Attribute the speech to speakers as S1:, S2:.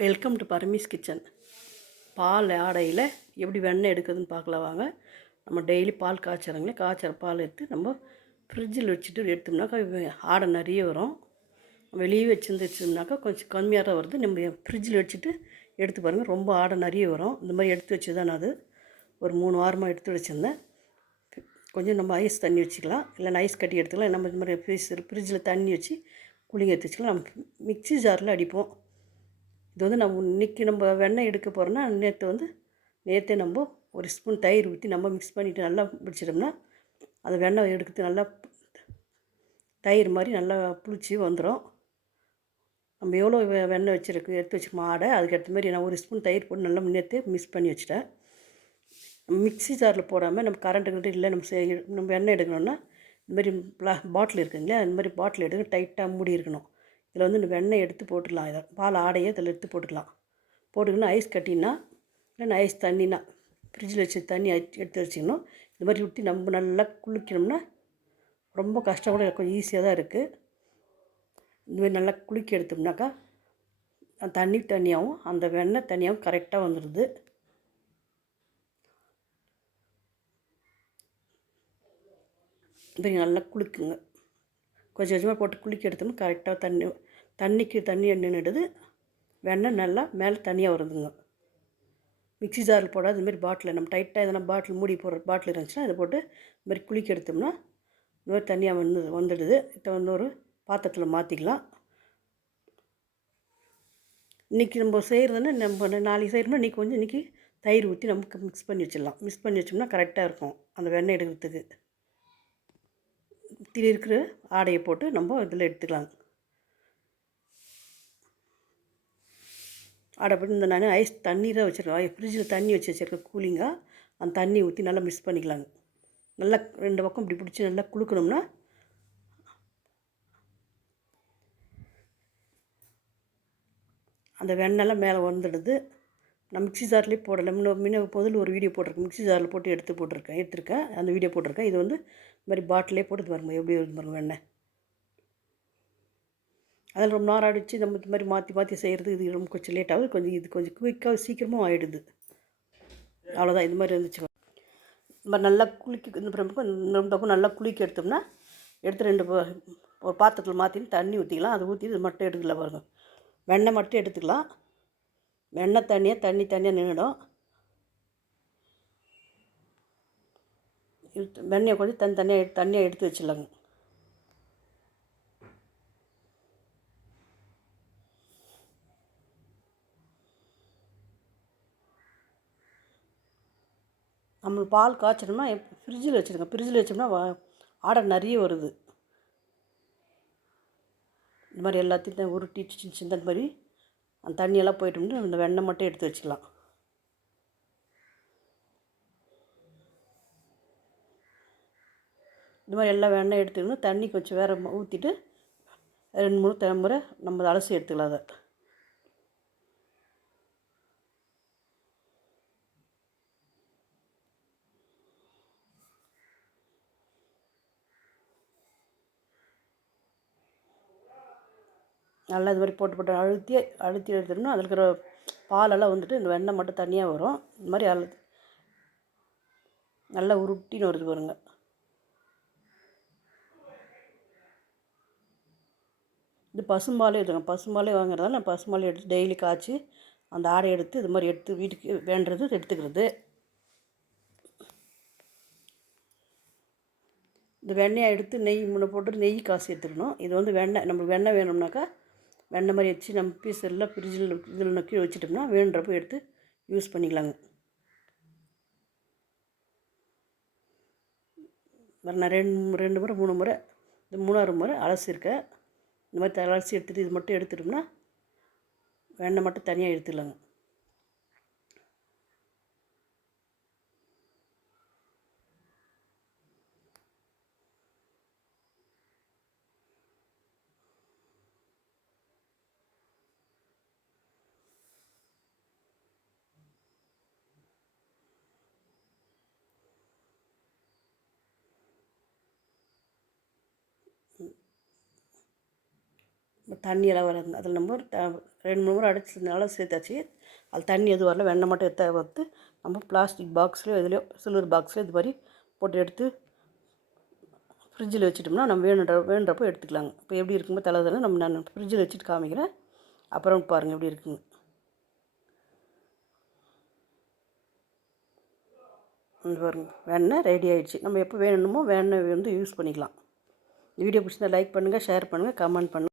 S1: Welcome to பரமீஸ் kitchen பால் ஆடையில் எப்படி வெண்ணெய் எடுக்குதுன்னு பார்க்கலாம் வாங்க. நம்ம டெய்லி பால் காய்ச்சறங்களே காய்ச்சற பால் எடுத்து நம்ம ஃப்ரிட்ஜில் வச்சுட்டு எடுத்தோம்னாக்கா ஆடை நிறைய வரும். வெளியே வச்சுருந்து வச்சோம்னாக்கா கொஞ்சம் கம்மியாக தான் வருது. நம்ம ஃப்ரிட்ஜில் வச்சுட்டு எடுத்து பாருங்கள் ரொம்ப ஆடை நிறைய வரும். இந்த மாதிரி எடுத்து வச்சு தான் நான் அது ஒரு மூணு வாரமாக எடுத்து வச்சுருந்தேன். கொஞ்சம் நம்ம ஐஸ் தண்ணி வச்சுக்கலாம். இல்லைன்னா ஐஸ் கட்டி எடுத்துக்கலாம். நம்ம இந்த மாதிரி ஃப்ரிட்ஜ் ஃப்ரிட்ஜில் தண்ணி வச்சு குளிங்க எடுத்து வச்சுக்கலாம். நம்ம மிக்ஸி ஜாரில் அடிப்போம். இது வந்து நம்ம இன்றைக்கி நம்ம வெண்ணெய் எடுக்க போகிறோன்னா நேற்று வந்து நேற்றே நம்ம ஒரு ஸ்பூன் தயிர் ஊற்றி நம்ம மிக்ஸ் பண்ணிவிட்டு நல்லா பிடிச்சிட்டோம்னா அந்த வெண்ணெய் எடுக்கிறது நல்லா தயிர் மாதிரி நல்லா புளிச்சு வந்துடும் நம்ம எவ்வளோ வெண்ணெய் வச்சுருக்கு எடுத்து வச்சுருக்கோம் ஆடை அதுக்கேற்ற மாதிரி நான் ஒரு ஸ்பூன் தயிர் போட்டு நல்லா நேற்றே மிக்ஸ் பண்ணி வச்சுட்டேன். மிக்ஸி ஜாரில் போடாமல் நம்ம கரண்ட்டு கிட்ட இல்லை நம்ம நம்ம எண்ணெய் எடுக்கணும்னா இந்த மாதிரி ப்ளா பாட்டில் இருக்குங்களே அந்த மாதிரி பாட்டில் எடுத்து டைட்டாக மூடி இருக்கணும். இதில் வந்து இந்த வெண்ணெய் எடுத்து போட்டுக்கலாம் இதை. பால் ஆடையை இதில் எடுத்து போட்டுக்கலாம். போட்டுக்கணும் ஐஸ் கட்டினா இல்லைன்னா ஐஸ் தண்ணினா ஃப்ரிட்ஜில் வச்சு தண்ணி எடுத்து வச்சுக்கணும். இந்த மாதிரி ஊற்றி நம்ம நல்லா குளிக்கணும்னா ரொம்ப கஷ்டம் கூட கொஞ்சம் ஈஸியாக தான் இருக்குது இந்த மாதிரி நல்லா குளிக்க எடுத்தோம்னாக்கா தண்ணி தண்ணியாகவும் அந்த வெண்ணெய் தனியாகவும் கரெக்டாக வந்துடுது. இப்படி நல்லா குளிக்குங்க. கொஞ்சம் கொஞ்சமாக போட்டு குளிக்க எடுத்தோம்னா கரெக்டாக தண்ணி தண்ணிக்கு தண்ணி நின்றுடுது வெண்ணெய் நல்லா மேலே தனியாக வருதுங்க. மிக்ஸி ஜாரில் போடாது அதுமாரி பாட்டில். நம்ம டைட்டாக எதனா பாட்டில் மூடி போடுற பாட்டில் இருந்துச்சுன்னா அதை போட்டு இதுமாரி மாதிரி குளிக்க எடுத்தோம்னா இன்னொரு தனியாக வந்து வந்துடுது. இப்போ இன்னொரு பாத்திரத்தில் மாற்றிக்கலாம் இன்றைக்கி நம்ம செய்கிறதுன்னா நம்ம நாளைக்கு செய்கிறோம்னா இன்றைக்கி கொஞ்சம் இன்றைக்கி தயிர் ஊற்றி நமக்கு மிக்ஸ் பண்ணி வச்சிடலாம். மிக்ஸ் பண்ணி வச்சோம்னா கரெக்டாக இருக்கும் அந்த வெண்ணெய் எடுக்கிறதுக்கு. திடீர் இருக்கிற ஆடையை போட்டு நம்ம இதில் எடுத்துக்கலாம். ஆடை இந்த நான் ஐஸ் தண்ணி தான் வச்சுருக்கேன் ஃப்ரிட்ஜில் தண்ணி வச்சு வச்சுருக்கேன் கூலிங்காக அந்த தண்ணி ஊற்றி நல்லா மிக்ஸ் பண்ணிக்கலாங்க. நல்லா ரெண்டு பக்கம் இப்படி பிடிச்சி நல்லா குளுக்கணும்னா அந்த வெண்ணெய்லாம் மேலே வந்துடுது நான் மிக்ஸி ஜார்லேயே போடலை. முன்ன முன்ன முதல்ல ஒரு வீடியோ போட்டிருக்கேன். மிக்ஸி ஜாரில் போட்டு எடுத்து போட்டிருக்கேன். எடுத்திருக்கேன். அந்த வீடியோ போட்டிருக்கேன். இது வந்து இந்த மாதிரி பாட்டிலே போட்டு பாருங்க. எப்படி இருக்கு பாருங்க வெண்ணெய். அதில் ரொம்ப நேரம் அடித்து நம்ம இந்த மாதிரி மாற்றி மாற்றி செய்கிறது இது ரொம்ப கொஞ்சம் லேட் ஆகுது. கொஞ்சம் இது கொஞ்சம் குயிக்காக சீக்கிரமும் ஆகிடுது அவ்வளோதான் இது மாதிரி இருந்துச்சு. நம்ம நல்லா குளிக்க இந்த பக்கம் பக்கம் நல்லா குளிக்க எடுத்தோம்னா எடுத்து ரெண்டு ஒரு பாத்திரத்தில் மாற்றின்னு தண்ணி ஊற்றிக்கலாம் அதை ஊற்றி இது மட்டும் எடுக்கலாம் பாருங்க. வெண்ணெய் மட்டும் எடுத்துக்கலாம். வெண்ணெய் தண்ணியாக தண்ணி தனியாக நின்றுடும் வெண்ணெயை கொஞ்சம் தனி தனியாக எடுத்து எடுத்து வச்சிடலாங்க. நம்ம பால் காய்ச்சணும்னா ஃப்ரிட்ஜில் வச்சுருங்க. ஃப்ரிட்ஜில் வச்சோம்னா ஆடை நிறைய வருது. இந்த மாதிரி எல்லாத்தையும் உருட்டி சின்ன சின்ன மாதிரி அந்த தண்ணியெல்லாம் போயிட்டோம்னா அந்த வெண்ணெய் மட்டும் எடுத்து வச்சுக்கலாம். இந்த மாதிரி எல்லாம் வெண்ணெய் எடுத்துக்கணும். தண்ணி கொஞ்சம் வேறு ஊற்றிட்டு ரெண்டு மூணு தலைமுறை நம்ம அலசி எடுத்துக்கலாம் அதை. நல்லா இது மாதிரி போட்டு போட்டு அழுத்தி அழுத்தி எடுத்துடணும். அதில் இருக்கிற பாலெல்லாம் வந்துட்டு இந்த வெண்ணெய் மட்டும் தனியாக வரும். இந்த மாதிரி அழு நல்லா உருட்டின்னு வருது பாருங்க. இது பசும்பாலே எடுத்துக்கோங்க. பசும்பாலே வாங்குறதால நான் பசும்பாலே எடுத்து டெய்லி காய்ச்சி அந்த ஆடை எடுத்து இது மாதிரி எடுத்து வீட்டுக்கு வேண்டுறது எடுத்துக்கிறது. இந்த வெண்ணெயை எடுத்து நெய் முன்ன போட்டு நெய் காசு எடுத்துக்கணும் இது வந்து வெண்ணெய் நம்மளுக்கு வெண்ணெய் வேணும்னாக்கா வெண்ணெய் மாதிரி வச்சு நம்ம பீஸ் எல்லாம் ஃப்ரிட்ஜில் இதில் நக்கி வச்சுட்டோம்னா வேணுன்றப்போ எடுத்து யூஸ் பண்ணிக்கலாங்க. வேறு நான் ரெண்டு ரெண்டு முறை மூணு முறை இந்த மூணாறு முறை அலசியிருக்கேன் இந்த மாதிரி த- அலசி எடுத்துகிட்டு இது மட்டும் எடுத்துட்டோம்னா வெண்ணெய் மட்டும் தனியாக தண்ணியெல்லாம் வராது. அதில் நம்ம ரெண்டு மூணு முறை அடிச்சதுனால சேர்த்தாச்சு. அது தண்ணி எதுவும் வரல. வெண்ணெய் மட்டும் எடுத்து வறுத்து நம்ம பிளாஸ்டிக் பாக்ஸ்லையோ எதுலையோ சில்வர் பாக்ஸ்லையோ இது மாதிரி போட்டு எடுத்து ஃப்ரிட்ஜில் வச்சுட்டோம்னா நம்ம வேணுன்ற வேணுன்றப்போ எடுத்துக்கலாங்க. இப்போ எப்படி இருக்குமோ தலை தலை நம்ம நான் ஃப்ரிட்ஜில் வச்சுட்டு காமிக்கிறேன். அப்புறம் பாருங்கள் எப்படி இருக்குங்க பாருங்க. வெண்ணெய் ரெடி ஆகிடுச்சு நம்ம எப்போ வேணுமோ வெண்ணெய் வந்து யூஸ் பண்ணிக்கலாம். வீடியோ பிடிச்சிருந்தா லைக் பண்ணுங்கள் ஷேர் பண்ணுங்கள் கமெண்ட் பண்ணுங்கள்